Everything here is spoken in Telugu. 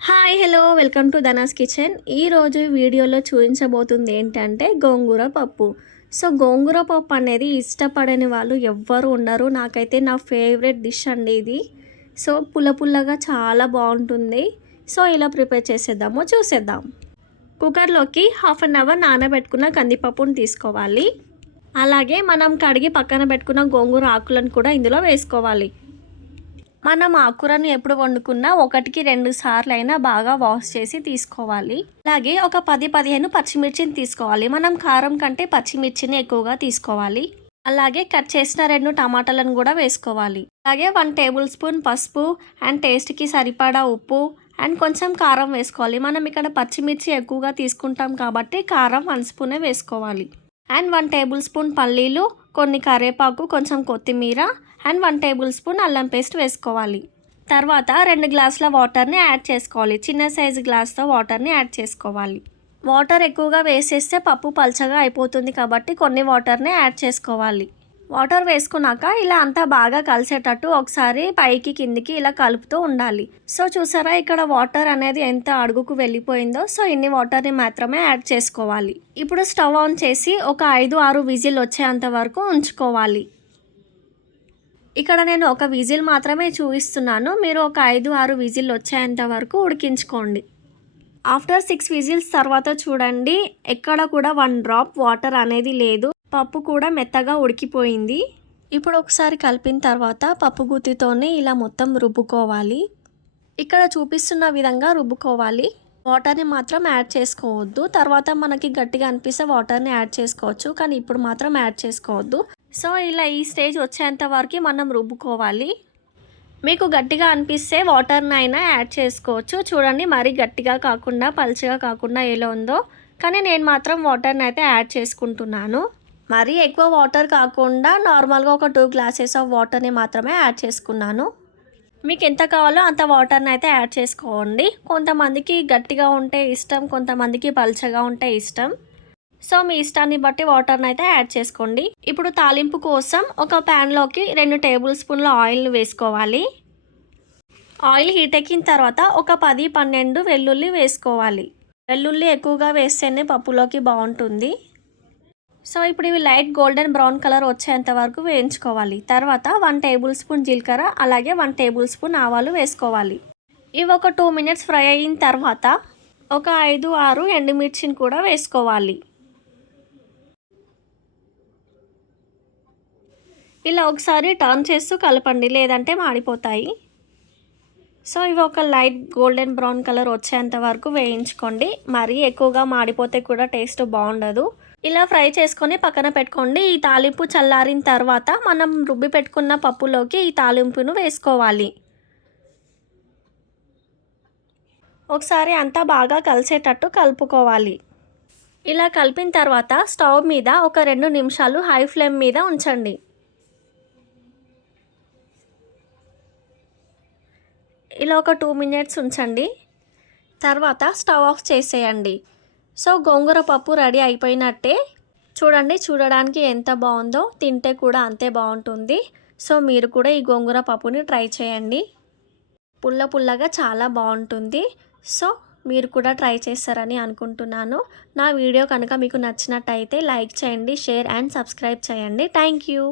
Hi hello welcome to ధనాస్ kitchen. ఈరోజు వీడియోలో చూపించబోతుంది ఏంటంటే గోంగూర పప్పు. సో గోంగూర పప్పు అనేది ఇష్టపడని వాళ్ళు ఎవ్వరు ఉండరు. నాకైతే నా ఫేవరెట్ డిష్ అండి ఇది. సో పుల్లగా చాలా బాగుంటుంది. సో ఇలా ప్రిపేర్ చేసేద్దామో చూసేద్దాం. కుక్కర్లోకి హాఫ్ అన్ అవర్ నానబెట్టుకున్న కందిపప్పును తీసుకోవాలి. అలాగే మనం కడిగి పక్కన పెట్టుకున్న గోంగూర ఆకులను కూడా ఇందులో వేసుకోవాలి. మనం ఆకుకూరను ఎప్పుడు వండుకున్నా 1-2 సార్లు అయినా బాగా వాష్ చేసి తీసుకోవాలి. అలాగే ఒక 10-15 పచ్చిమిర్చిని తీసుకోవాలి. మనం కారం కంటే పచ్చిమిర్చిని ఎక్కువగా తీసుకోవాలి. అలాగే కట్ చేసిన 2 టమాటాలను కూడా వేసుకోవాలి. అలాగే 1 టేబుల్ స్పూన్ పసుపు అండ్ టేస్ట్కి సరిపడా ఉప్పు అండ్ కొంచెం కారం వేసుకోవాలి. మనం ఇక్కడ పచ్చిమిర్చి ఎక్కువగా తీసుకుంటాం కాబట్టి కారం 1 స్పూనే వేసుకోవాలి. అండ్ 1 టేబుల్ స్పూన్ పల్లీలు, కొన్ని కరివేపాకు, కొంచెం కొత్తిమీర అండ్ 1 టేబుల్ స్పూన్ అల్లం పేస్ట్ వేసుకోవాలి. తర్వాత 2 గ్లాసుల వాటర్ని యాడ్ చేసుకోవాలి. చిన్న సైజు గ్లాస్తో వాటర్ని యాడ్ చేసుకోవాలి. వాటర్ ఎక్కువగా వేసేస్తే పప్పు పల్చగా అయిపోతుంది కాబట్టి కొన్ని వాటర్ని యాడ్ చేసుకోవాలి. వాటర్ వేసుకున్నాక ఇలా అంతా బాగా కలిసేటట్టు ఒకసారి పైకి కిందికి ఇలా కలుపుతూ ఉండాలి. సో చూసారా ఇక్కడ వాటర్ అనేది ఎంత అడుగుకు వెళ్ళిపోయిందో. సో ఇన్ని వాటర్ని మాత్రమే యాడ్ చేసుకోవాలి. ఇప్పుడు స్టవ్ ఆన్ చేసి ఒక 5-6 విజిల్ వచ్చేంత వరకు ఉంచుకోవాలి. ఇక్కడ నేను ఒక విజిల్ మాత్రమే చూపిస్తున్నాను. మీరు ఒక 5-6 విజిల్ వచ్చేంత వరకు ఉడికించుకోండి. ఆఫ్టర్ 6 విజిల్స్ తర్వాత చూడండి, ఎక్కడ కూడా 1 డ్రాప్ వాటర్ అనేది లేదు. పప్పు కూడా మెత్తగా ఉడికిపోయింది. ఇప్పుడు ఒకసారి కలిపిన తర్వాత పప్పు గుత్తితోనే ఇలా మొత్తం రుబ్బుకోవాలి. ఇక్కడ చూపిస్తున్న విధంగా రుబ్బుకోవాలి. వాటర్ని మాత్రం యాడ్ చేసుకోవద్దు. తర్వాత మనకి గట్టిగా అనిపిస్తే వాటర్ని యాడ్ చేసుకోవచ్చు, కానీ ఇప్పుడు మాత్రం యాడ్ చేసుకోవద్దు. సో ఇలా ఈ స్టేజ్ వచ్చేంత వరకు మనం రుబ్బుకోవాలి. మీకు గట్టిగా అనిపిస్తే వాటర్ని అయినా యాడ్ చేసుకోవచ్చు. చూడండి మరీ గట్టిగా కాకుండా పల్చగా కాకుండా ఎలా ఉందో. కానీ నేను మాత్రం వాటర్ని అయితే యాడ్ చేసుకుంటున్నాను. మరీ ఎక్కువ వాటర్ కాకుండా నార్మల్గా ఒక 2 గ్లాసెస్ ఆఫ్ వాటర్ని మాత్రమే యాడ్ చేసుకున్నాను. మీకు ఎంత కావాలో అంత వాటర్ని అయితే యాడ్ చేసుకోండి. కొంతమందికి గట్టిగా ఉంటే ఇష్టం, కొంతమందికి పల్చగా ఉంటే ఇష్టం. సో మీ ఇష్టాన్ని బట్టి వాటర్ని అయితే యాడ్ చేసుకోండి. ఇప్పుడు తాలింపు కోసం ఒక ప్యాన్లోకి 2 టేబుల్ స్పూన్ల ఆయిల్ని వేసుకోవాలి. ఆయిల్ హీట్ ఎక్కిన తర్వాత ఒక 10-12 వెల్లుల్లి వేసుకోవాలి. వెల్లుల్లి ఎక్కువగా వేస్తేనే పప్పులోకి బాగుంటుంది. సో ఇప్పుడు ఇవి లైట్ గోల్డెన్ బ్రౌన్ కలర్ వచ్చేంత వరకు వేయించుకోవాలి. తర్వాత 1 టేబుల్ స్పూన్ జీలకర్ర అలాగే 1 టేబుల్ స్పూన్ ఆవాలు వేసుకోవాలి. ఇవి ఒక 2 మినిట్స్ ఫ్రై అయిన తర్వాత ఒక 5-6 ఎండుమిర్చిని కూడా వేసుకోవాలి. ఇలా ఒకసారి టర్న్ చేస్తూ కలపండి, లేదంటే మాడిపోతాయి. సో ఇవి ఒక లైట్ గోల్డెన్ బ్రౌన్ కలర్ వచ్చేంత వరకు వేయించుకోండి. మరీ ఎక్కువగా మాడిపోతే కూడా టేస్ట్ బాగుండదు. ఇలా ఫ్రై చేసుకొని పక్కన పెట్టుకోండి. ఈ తాలింపు చల్లారిన తర్వాత మనం రుబ్బి పెట్టుకున్న పప్పులోకి ఈ తాలింపును వేసుకోవాలి. ఒకసారి అంతా బాగా కలిసేటట్టు కలుపుకోవాలి. ఇలా కలిపిన తర్వాత స్టవ్ మీద ఒక 2 నిమిషాలు హై ఫ్లేమ్ మీద ఉంచండి. ఇలా ఒక 2 మినిట్స్ ఉంచండి. తర్వాత స్టవ్ ఆఫ్ చేసేయండి. సో గోంగూర పప్పు రెడీ అయిపోయినట్టే. చూడండి, చూడడానికి ఎంత బాగుందో, తింటే కూడా అంతే బాగుంటుంది. సో మీరు కూడా ఈ గోంగూర పప్పుని ట్రై చేయండి. పుల్లగా చాలా బాగుంటుంది. సో మీరు కూడా ట్రై చేస్తారని అనుకుంటున్నాను. నా వీడియో కనుక మీకు నచ్చినట్టయితే లైక్ చేయండి, షేర్ అండ్ సబ్స్క్రైబ్ చేయండి. Thank you.